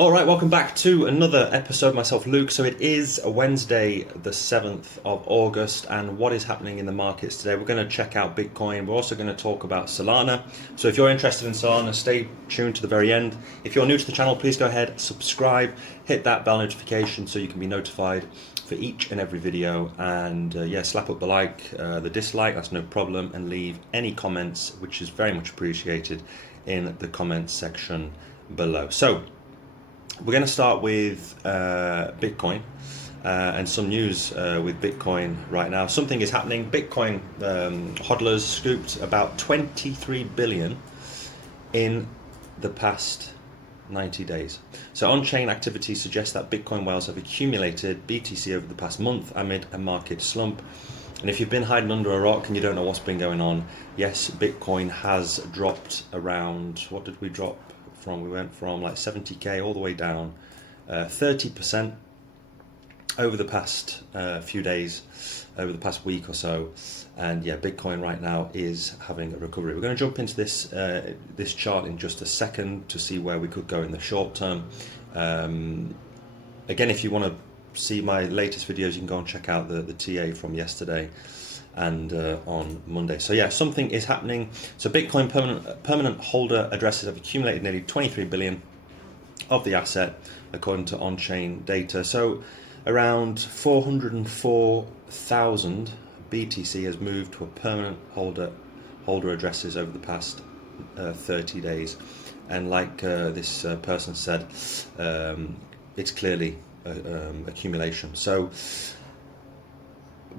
All right, welcome back to another episode. Myself, Luke. So it is a Wednesday, the 7th of August, and what is happening in the markets today? We're going to check out Bitcoin. We're also going to talk about Solana. So if you're interested in Solana, stay tuned to the very end. If you're new to the channel, please go ahead, subscribe, hit that bell notification so you can be notified for each and every video. And yeah, slap up the like, the dislike, that's no problem, and leave any comments, which is very much appreciated, in the comments section below. So we're going to start with Bitcoin and some news with Bitcoin right now. Something is happening. Bitcoin hodlers scooped about 23 billion in the past 90 days. So on-chain activity suggests that Bitcoin whales have accumulated BTC over the past month amid a market slump. And if you've been hiding under a rock and you don't know what's been going on, yes, Bitcoin has dropped around, what did we drop from? We went from like 70k all the way down 30% over the past few days, over the past week or so. And yeah, Bitcoin right now is having a recovery. We're going to jump into this this chart in just a second to see where we could go in the short term. Again, if you want to see my latest videos, you can go and check out the TA from yesterday and on Monday. So yeah, something is happening. So Bitcoin permanent holder addresses have accumulated nearly 23 billion of the asset, according to on-chain data. So around 404,000 BTC has moved to a permanent holder addresses over the past 30 days. And like this person said, it's clearly accumulation. So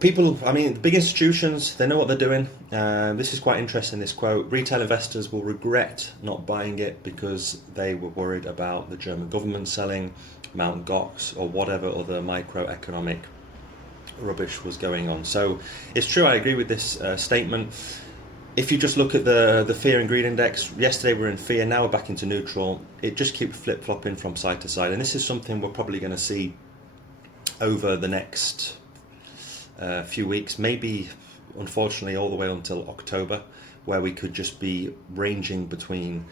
people, I mean, the big institutions, they know what they're doing. This is quite interesting, this quote. Retail investors will regret not buying it because they were worried about the German government selling Mt. Gox or whatever other microeconomic rubbish was going on. So it's true, I agree with this statement. If you just look at the fear and greed index, yesterday we were in fear, now we're back into neutral. It just keeps flip-flopping from side to side. And this is something we're probably going to see over the next few weeks, maybe unfortunately all the way until October, where we could just be ranging between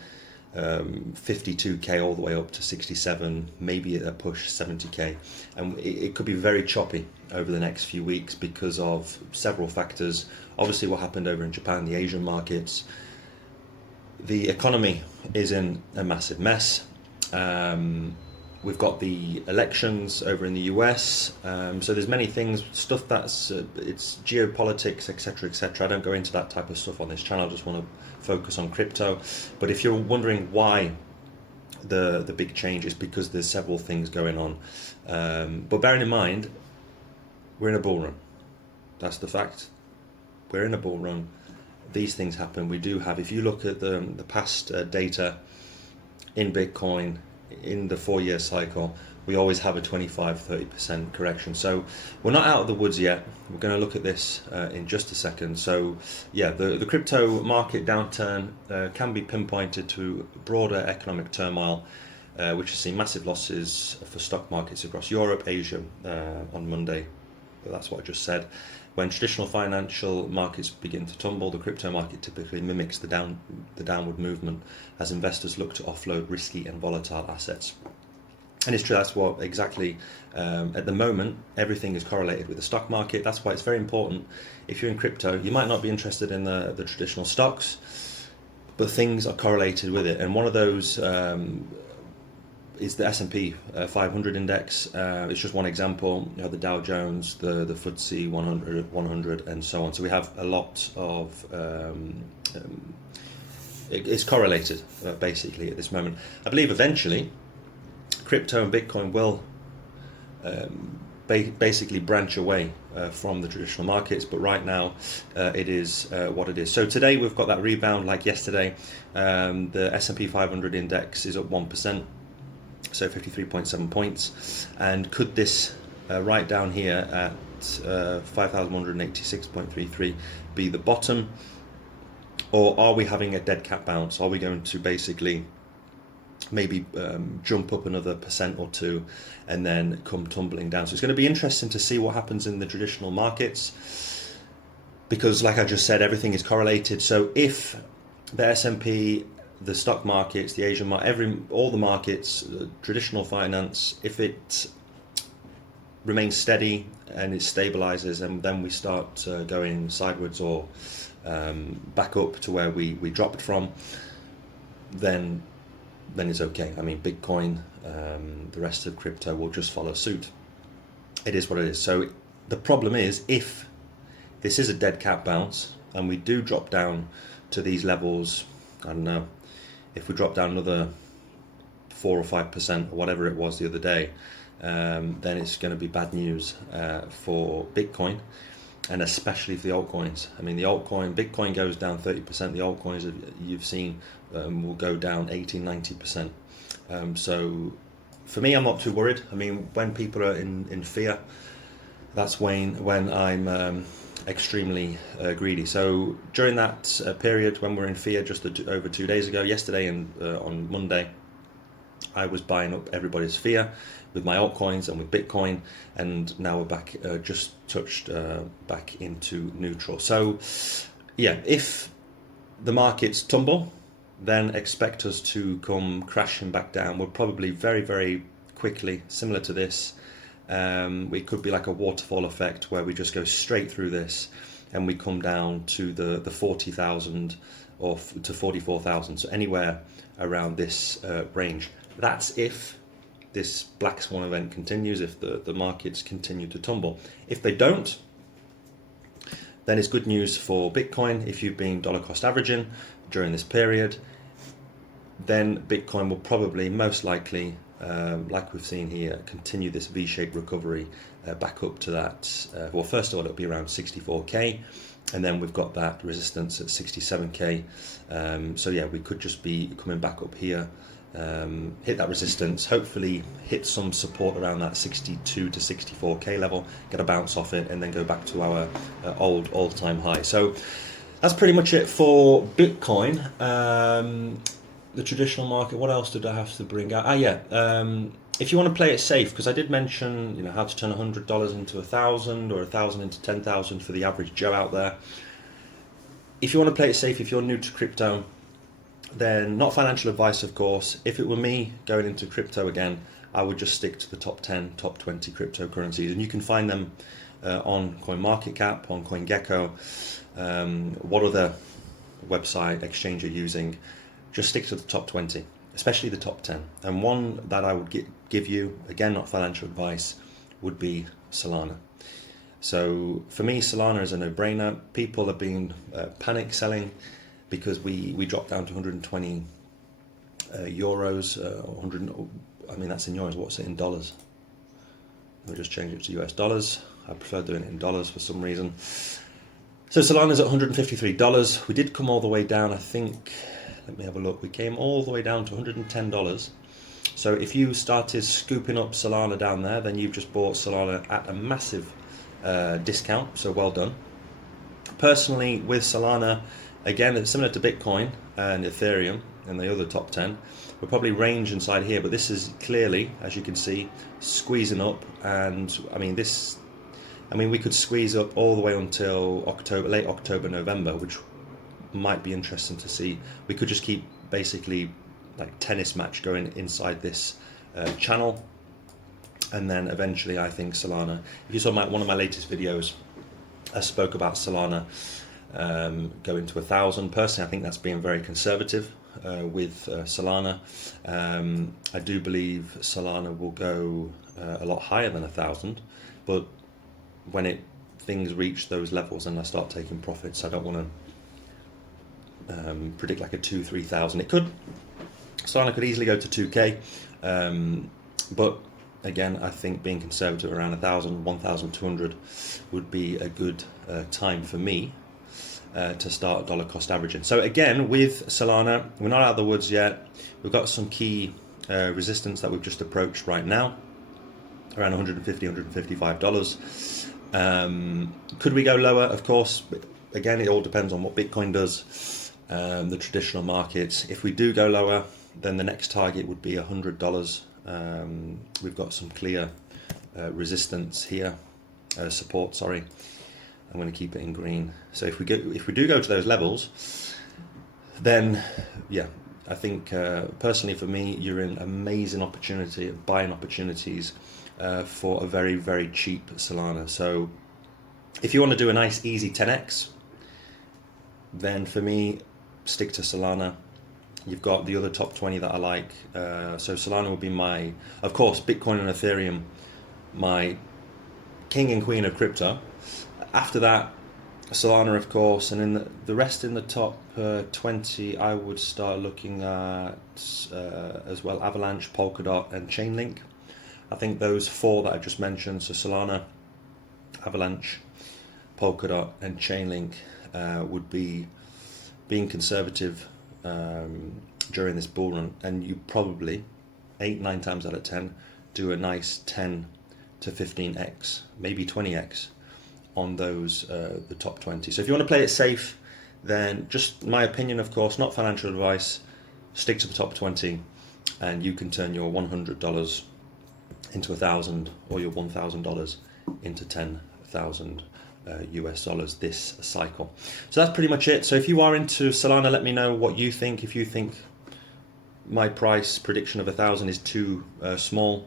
52k all the way up to 67, maybe at a push 70k, and it could be very choppy over the next few weeks because of several factors. Obviously what happened over in Japan, the Asian markets, the economy is in a massive mess. We've got the elections over in the US, so there's many things, stuff that's, it's geopolitics, etc, etc. I don't go into that type of stuff on this channel, I just want to focus on crypto. But if you're wondering why the big change, is because there's several things going on. But bearing in mind, we're in a bull run. That's the fact. We're in a bull run. These things happen. We do have, if you look at the past data in Bitcoin, in the 4-year cycle, we always have a 25-30% correction. So we're not out of the woods yet. We're going to look at this in just a second. So yeah, the crypto market downturn can be pinpointed to broader economic turmoil, which has seen massive losses for stock markets across Europe, Asia on Monday. But that's what I just said. When traditional financial markets begin to tumble, the crypto market typically mimics the downward movement as investors look to offload risky and volatile assets. And it's true, that's what exactly, at the moment, everything is correlated with the stock market. That's why it's very important. If you're in crypto, you might not be interested in the traditional stocks, but things are correlated with it. And one of those is the S&P 500 index. It's just one example. You have the Dow Jones, the FTSE 100, and so on. So we have a lot of, it's correlated basically at this moment. I believe eventually crypto and Bitcoin will basically branch away from the traditional markets, but right now it is what it is. So today we've got that rebound like yesterday. The S&P 500 index is up 1%. So 53.7 points, and could this right down here at 5,186.33 be the bottom, or are we having a dead cat bounce? Are we going to basically maybe jump up another % or two and then come tumbling down? So it's going to be interesting to see what happens in the traditional markets, because like I just said, everything is correlated. So if the S&P the stock markets, the Asian market, all the markets, traditional finance, if it remains steady and it stabilizes, and then we start going sideways or back up to where we dropped from, then it's okay. I mean, Bitcoin, the rest of crypto will just follow suit. It is what it is. So the problem is, if this is a dead cat bounce and we do drop down to these levels, I don't know, if we drop down another 4 or 5% or whatever it was the other day, then it's going to be bad news for Bitcoin, and especially for the altcoins. I mean, the altcoin, Bitcoin goes down 30%, the altcoins you've seen will go down 80-90%. So for me, I'm not too worried. I mean, when people are in fear, that's when I'm extremely greedy. So during that period when we're in fear, just over 2 days ago, yesterday and on Monday, I was buying up everybody's fear with my altcoins and with Bitcoin, and now we're back, just touched back into neutral. So yeah, if the markets tumble, then expect us to come crashing back down. We're probably very, very quickly, similar to this, we could be like a waterfall effect where we just go straight through this and we come down to the 40,000 or to 44,000, so anywhere around this range. That's if this black swan event continues, if the markets continue to tumble. If they don't, then it's good news for Bitcoin. If you've been dollar cost averaging during this period, then Bitcoin will probably, most likely, like we've seen here, continue this V-shaped recovery back up to that. Well, first of all, it'll be around 64k, and then we've got that resistance at 67k. So yeah, we could just be coming back up here, hit that resistance, hopefully hit some support around that 62 to 64k level, get a bounce off it, and then go back to our old all-time high. So that's pretty much it for Bitcoin. The traditional market, what else did I have to bring out? If you want to play it safe, because I did mention, how to turn $100 into 1,000 or 1,000 into 10,000 for the average Joe out there. If you want to play it safe, if you're new to crypto, then not financial advice, of course. If it were me going into crypto again, I would just stick to the top 10, top 20 cryptocurrencies, and you can find them on CoinMarketCap, on CoinGecko, what other website exchange you're using. Just stick to the top 20, especially the top 10. And one that I would give you, again, not financial advice, would be Solana. So for me, Solana is a no-brainer. People have been panic selling because we dropped down to 120 euros, 100. I mean, that's in euros. What's it in dollars? Let me just change it to US dollars. I prefer doing it in dollars for some reason. So Solana's at $153. We did come all the way down, I think. Let me have a look. We came all the way down to $110. So if you started scooping up Solana down there, then you've just bought Solana at a massive discount. So well done. Personally, with Solana, again, it's similar to Bitcoin and Ethereum and the other top 10. We'll probably range inside here, but this is clearly, as you can see, squeezing up. And I mean, we could squeeze up all the way until October, late October, November, which might be interesting to see. We could just keep basically like tennis match going inside this channel, and then eventually I think Solana, if you saw one of my latest videos, I spoke about Solana going to 1,000. Personally, I think that's being very conservative with Solana. I do believe Solana will go a lot higher than 1,000, but when things reach those levels and I start taking profits, I don't want to predict like a 2,000-3,000. It could, Solana could easily go to 2k, but again, I think being conservative around 1,000, 1,200 would be a good time for me to start dollar cost averaging. So again, with Solana, we're not out of the woods yet. We've got some key resistance that we've just approached right now, around $150, $155. Could we go lower? Of course. Again, it all depends on what Bitcoin does. The traditional markets. If we do go lower, then the next target would be $100. We've got some clear resistance here, support. Sorry, I'm going to keep it in green. So if we do go to those levels, then yeah, I think personally for me, you're in amazing opportunity, buying opportunities for a very, very cheap Solana. So if you want to do a nice easy 10x, then for me, stick to Solana. You've got the other top 20 that I like. So Solana would be my, of course, Bitcoin and Ethereum, my king and queen of crypto. After that, Solana, of course, and in the rest in the top 20, I would start looking at as well Avalanche, Polkadot, and Chainlink. I think those four that I just mentioned, so Solana, Avalanche, Polkadot, and Chainlink would be being conservative during this bull run, and you probably 8-9 times out of 10 do a nice 10 to 15x, maybe 20x on those the top 20. So if you want to play it safe, then just my opinion, of course, not financial advice, stick to the top 20 and you can turn your $100 into $1,000 or your $1,000 into 10,000 US dollars this cycle. So that's pretty much it. So if you are into Solana, let me know what you think. If you think my price prediction of 1,000 is too small,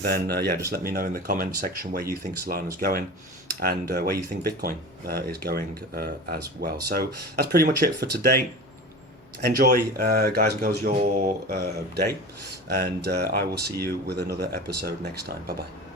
then yeah, just let me know in the comment section where you think Solana is going and where you think Bitcoin is going as well. So that's pretty much it for today. Enjoy, guys and girls, your day, and I will see you with another episode next time. Bye bye.